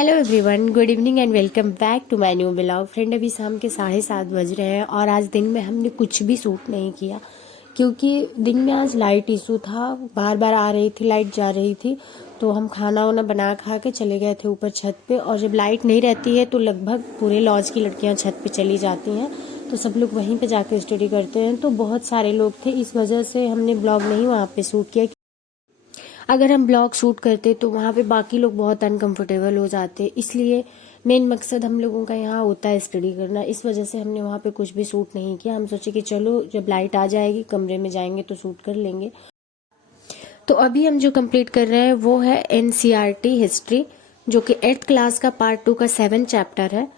Hello everyone, good evening and welcome back to my new blog. Friend, अभी शाम के 7:30 बज रहे हैं और आज दिन में हमने कुछ भी शूट नहीं किया क्योंकि दिन में आज लाइट इशू था। बार बार आ रही थी, लाइट जा रही थी, तो हम खाना वाना बना खा के चले गए थे ऊपर छत पे। और जब लाइट नहीं रहती है तो लगभग पूरे लॉज की लड़कियां छत पे चली जाती हैं, तो सब लोग वहीं पे जाके स्टडी करते हैं। तो बहुत सारे लोग थे, इस वजह से हमने ब्लॉग नहीं वहाँ पे शूट किया। अगर हम ब्लॉग शूट करते तो वहाँ पे बाकी लोग बहुत अनकंफर्टेबल हो जाते, इसलिए मेन मकसद हम लोगों का यहाँ होता है स्टडी करना। इस वजह से हमने वहाँ पे कुछ भी शूट नहीं किया। हम सोचे कि चलो जब लाइट आ जाएगी कमरे में जाएंगे तो शूट कर लेंगे। तो अभी हम जो कंप्लीट कर रहे हैं वो है एनसीईआरटी हिस्ट्री, जो कि 8th क्लास का पार्ट 2 का 7th चैप्टर है।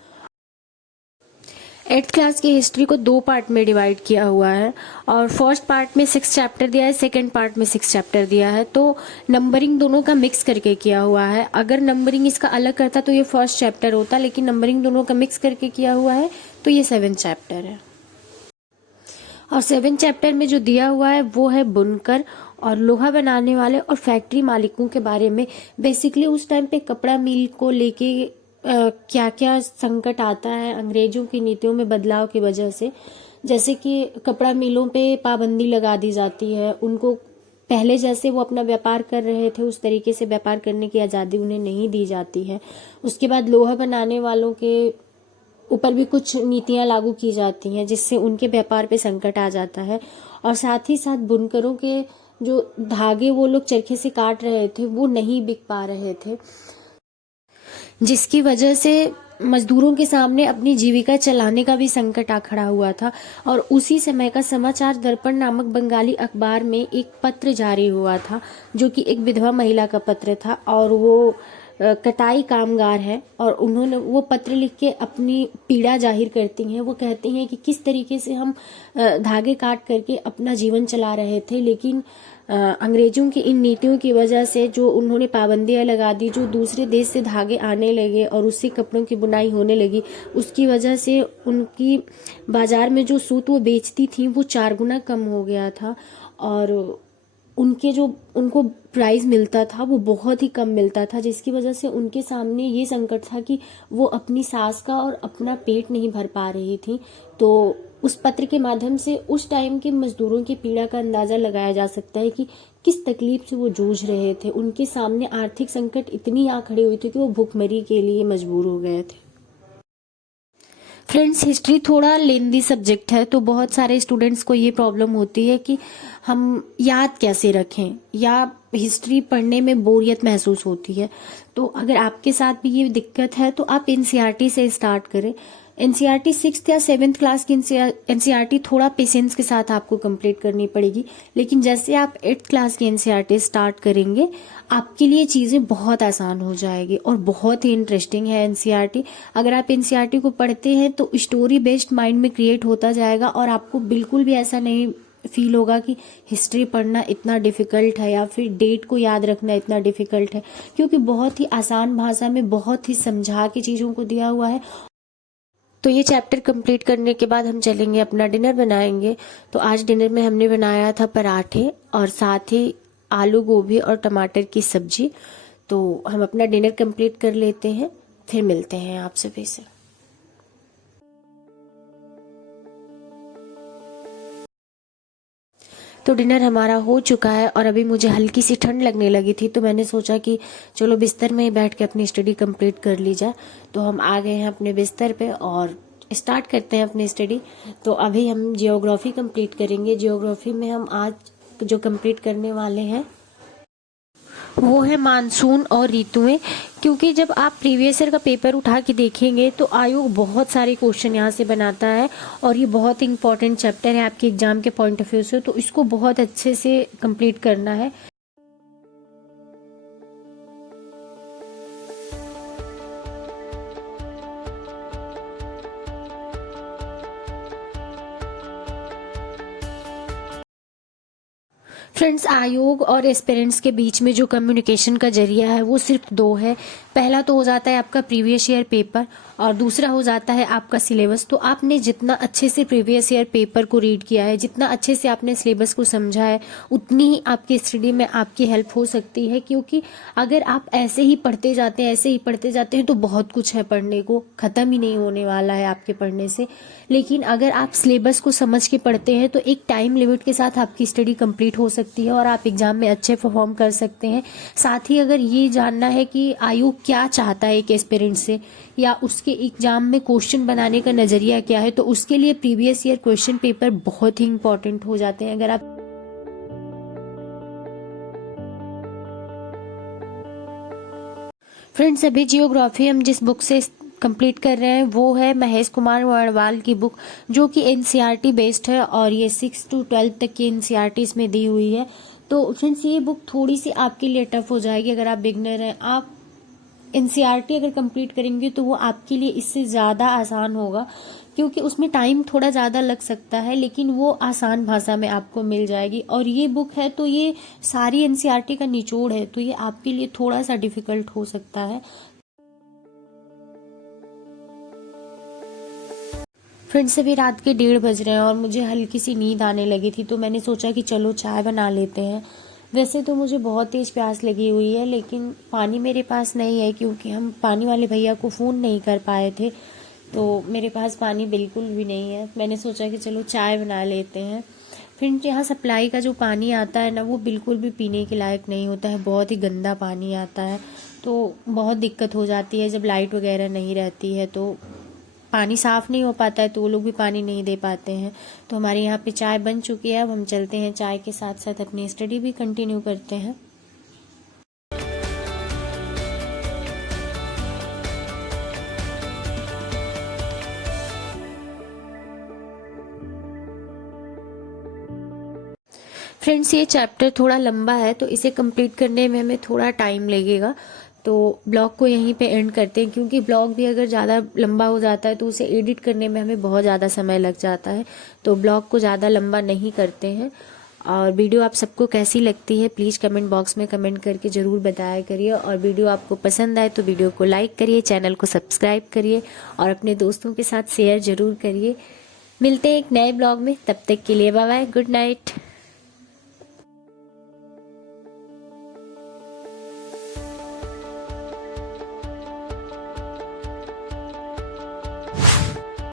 8th क्लास की हिस्ट्री को 2 पार्ट में डिवाइड किया हुआ है और फर्स्ट पार्ट में 6 चैप्टर दिया है, सेकंड पार्ट में 6 चैप्टर दिया है। तो नंबरिंग दोनों का मिक्स करके किया हुआ है। अगर नंबरिंग इसका अलग करता तो ये फर्स्ट चैप्टर होता, लेकिन नंबरिंग दोनों का मिक्स करके किया हुआ है तो ये 7th चैप्टर है। और 7th चैप्टर में जो दिया हुआ है वो है बुनकर और लोहा बनाने वाले और फैक्ट्री मालिकों के बारे में। बेसिकली उस टाइम पे कपड़ा मिल को लेके क्या क्या संकट आता है अंग्रेजों की नीतियों में बदलाव की वजह से। जैसे कि कपड़ा मिलों पे पाबंदी लगा दी जाती है, उनको पहले जैसे वो अपना व्यापार कर रहे थे उस तरीके से व्यापार करने की आज़ादी उन्हें नहीं दी जाती है। उसके बाद लोहा बनाने वालों के ऊपर भी कुछ नीतियां लागू की जाती हैं जिससे उनके व्यापार पे संकट आ जाता है। और साथ ही साथ बुनकरों के जो धागे वो लोग चरखे से काट रहे थे वो नहीं बिक पा रहे थे, जिसकी वजह से मजदूरों के सामने अपनी जीविका चलाने का भी संकट आ खड़ा हुआ था। और उसी समय का समाचार दर्पण नामक बंगाली अखबार में एक पत्र जारी हुआ था, जो कि एक विधवा महिला का पत्र था और वो कटाई कामगार है। और उन्होंने वो पत्र लिख के अपनी पीड़ा जाहिर करती हैं। वो कहती हैं कि किस तरीके से हम धागे काट करके अपना जीवन चला रहे थे, लेकिन अंग्रेजों की इन नीतियों की वजह से जो उन्होंने पाबंदियां लगा दी, जो दूसरे देश से धागे आने लगे और उससे कपड़ों की बुनाई होने लगी, उसकी वजह से उनकी बाजार में जो सूत वो बेचती थी वो 4 गुना कम हो गया था। और उनके जो उनको प्राइस मिलता था वो बहुत ही कम मिलता था, जिसकी वजह से उनके सामने ये संकट था कि वो अपनी सास का और अपना पेट नहीं भर पा रही थी। तो उस पत्र के माध्यम से उस टाइम के मजदूरों की पीड़ा का अंदाजा लगाया जा सकता है कि किस तकलीफ से वो जूझ रहे थे। उनके सामने आर्थिक संकट इतनी आ खड़ी हुई थी कि वो भूखमरी के लिए मजबूर हो गए थे। फ्रेंड्स, हिस्ट्री थोड़ा लेंदी सब्जेक्ट है, तो बहुत सारे स्टूडेंट्स को ये प्रॉब्लम होती है कि हम याद कैसे रखें या हिस्ट्री पढ़ने में बोरियत महसूस होती है। तो अगर आपके साथ भी ये दिक्कत है तो आप एनसीईआरटी से स्टार्ट करें। एनसीईआरटी 6th या 7th क्लास की एनसीईआरटी थोड़ा पेशेंस के साथ आपको कंप्लीट करनी पड़ेगी, लेकिन जैसे आप 8th क्लास की एनसीईआरटी स्टार्ट करेंगे आपके लिए चीज़ें बहुत आसान हो जाएगी और बहुत ही इंटरेस्टिंग है एनसीईआरटी। अगर आप एनसीईआरटी को पढ़ते हैं तो स्टोरी बेस्ड माइंड में क्रिएट होता जाएगा और आपको बिल्कुल भी ऐसा नहीं फील होगा कि हिस्ट्री पढ़ना इतना डिफिकल्ट है या फिर डेट को याद रखना इतना डिफिकल्ट है, क्योंकि बहुत ही आसान भाषा में बहुत ही समझा के चीज़ों को दिया हुआ है। तो ये चैप्टर कंप्लीट करने के बाद हम चलेंगे अपना डिनर बनाएंगे। तो आज डिनर में हमने बनाया था पराठे और साथ ही आलू गोभी और टमाटर की सब्जी। तो हम अपना डिनर कंप्लीट कर लेते हैं, फिर मिलते हैं आपसे फिर से। तो डिनर हमारा हो चुका है और अभी मुझे हल्की सी ठंड लगने लगी थी, तो मैंने सोचा कि चलो बिस्तर में ही बैठ के अपनी स्टडी कंप्लीट कर ली जाए। तो हम आ गए हैं अपने बिस्तर पे और स्टार्ट करते हैं अपनी स्टडी। तो अभी हम जियोग्राफी कंप्लीट करेंगे। जियोग्राफी में हम आज जो कंप्लीट करने वाले हैं वो है मानसून और ऋतुएं। क्योंकि जब आप प्रीवियस ईयर का पेपर उठा के देखेंगे तो आयोग बहुत सारे क्वेश्चन यहाँ से बनाता है और ये बहुत इंपॉर्टेंट चैप्टर है आपके एग्जाम के पॉइंट ऑफ व्यू से, तो इसको बहुत अच्छे से कंप्लीट करना है। फ्रेंड्स, आयोग और एस्पिरेंट्स के बीच में जो कम्युनिकेशन का जरिया है वो सिर्फ 2 है, पहला तो हो जाता है आपका प्रीवियस ईयर पेपर और दूसरा हो जाता है आपका सिलेबस। तो आपने जितना अच्छे से प्रीवियस ईयर पेपर को रीड किया है, जितना अच्छे से आपने सिलेबस को समझा है, उतनी ही आपकी स्टडी में आपकी हेल्प हो सकती है। क्योंकि अगर आप ऐसे ही पढ़ते जाते हैं, ऐसे ही पढ़ते जाते हैं, तो बहुत कुछ है पढ़ने को, ख़त्म ही नहीं होने वाला है आपके पढ़ने से। लेकिन अगर आप सिलेबस को समझ के पढ़ते हैं तो एक टाइम लिमिट के साथ आपकी स्टडी कंप्लीट हो सकती है और आप एग्ज़ाम में अच्छे परफॉर्म कर सकते हैं। साथ ही अगर ये जानना है कि आयोग क्या चाहता है एक एस्पिरेंट से, या उसके एग्जाम में क्वेश्चन बनाने का नज़रिया क्या है, तो उसके लिए प्रीवियस ईयर क्वेश्चन पेपर बहुत ही इंपॉर्टेंट हो जाते हैं। अगर आप फ्रेंड्स, अभी जियोग्राफी हम जिस बुक से कंप्लीट कर रहे हैं वो है महेश कुमार वर्णवाल की बुक, जो कि एनसीईआरटी बेस्ड है और ये 6 to 12 तक की एनसीईआरटी इसमें दी हुई है। तो फ्रेंड्स, ये बुक थोड़ी सी आपके लिए टफ हो जाएगी अगर आप बिगनर हैं। आप एनसीईआरटी अगर कंप्लीट करेंगे तो वो आपके लिए इससे ज़्यादा आसान होगा, क्योंकि उसमें टाइम थोड़ा ज़्यादा लग सकता है, लेकिन वो आसान भाषा में आपको मिल जाएगी। और ये बुक है तो ये सारी एनसीईआरटी का निचोड़ है, तो ये आपके लिए थोड़ा सा डिफिकल्ट हो सकता है। फ्रेंड्स, अभी रात के 1:30 बज रहे हैं और मुझे हल्की सी नींद आने लगी थी, तो मैंने सोचा कि चलो चाय बना लेते हैं। वैसे तो मुझे बहुत तेज़ प्यास लगी हुई है, लेकिन पानी मेरे पास नहीं है, क्योंकि हम पानी वाले भैया को फ़ोन नहीं कर पाए थे, तो मेरे पास पानी बिल्कुल भी नहीं है। मैंने सोचा कि चलो चाय बना लेते हैं। फिर यहाँ सप्लाई का जो पानी आता है ना, वो बिल्कुल भी पीने के लायक नहीं होता है, बहुत ही गंदा पानी आता है। तो बहुत दिक्कत हो जाती है जब लाइट वगैरह नहीं रहती है, तो पानी साफ़ नहीं हो पाता है, तो वो लोग भी पानी नहीं दे पाते हैं। तो हमारे यहाँ पे चाय बन चुकी है, अब हम चलते हैं, चाय के साथ साथ अपनी स्टडी भी कंटिन्यू करते हैं। फ्रेंड्स, ये चैप्टर थोड़ा लंबा है, तो इसे कंप्लीट करने में हमें थोड़ा टाइम लगेगा। तो ब्लॉग को यहीं पे एंड करते हैं, क्योंकि ब्लॉग भी अगर ज़्यादा लंबा हो जाता है तो उसे एडिट करने में हमें बहुत ज़्यादा समय लग जाता है। तो ब्लॉग को ज़्यादा लंबा नहीं करते हैं। और वीडियो आप सबको कैसी लगती है प्लीज़ कमेंट बॉक्स में कमेंट करके ज़रूर बताया करिए। और वीडियो आपको पसंद आए तो वीडियो को लाइक करिए, चैनल को सब्सक्राइब करिए और अपने दोस्तों के साथ शेयर ज़रूर करिए। मिलते हैं एक नए ब्लॉग में, तब तक के लिए बाय बाय, गुड नाइट।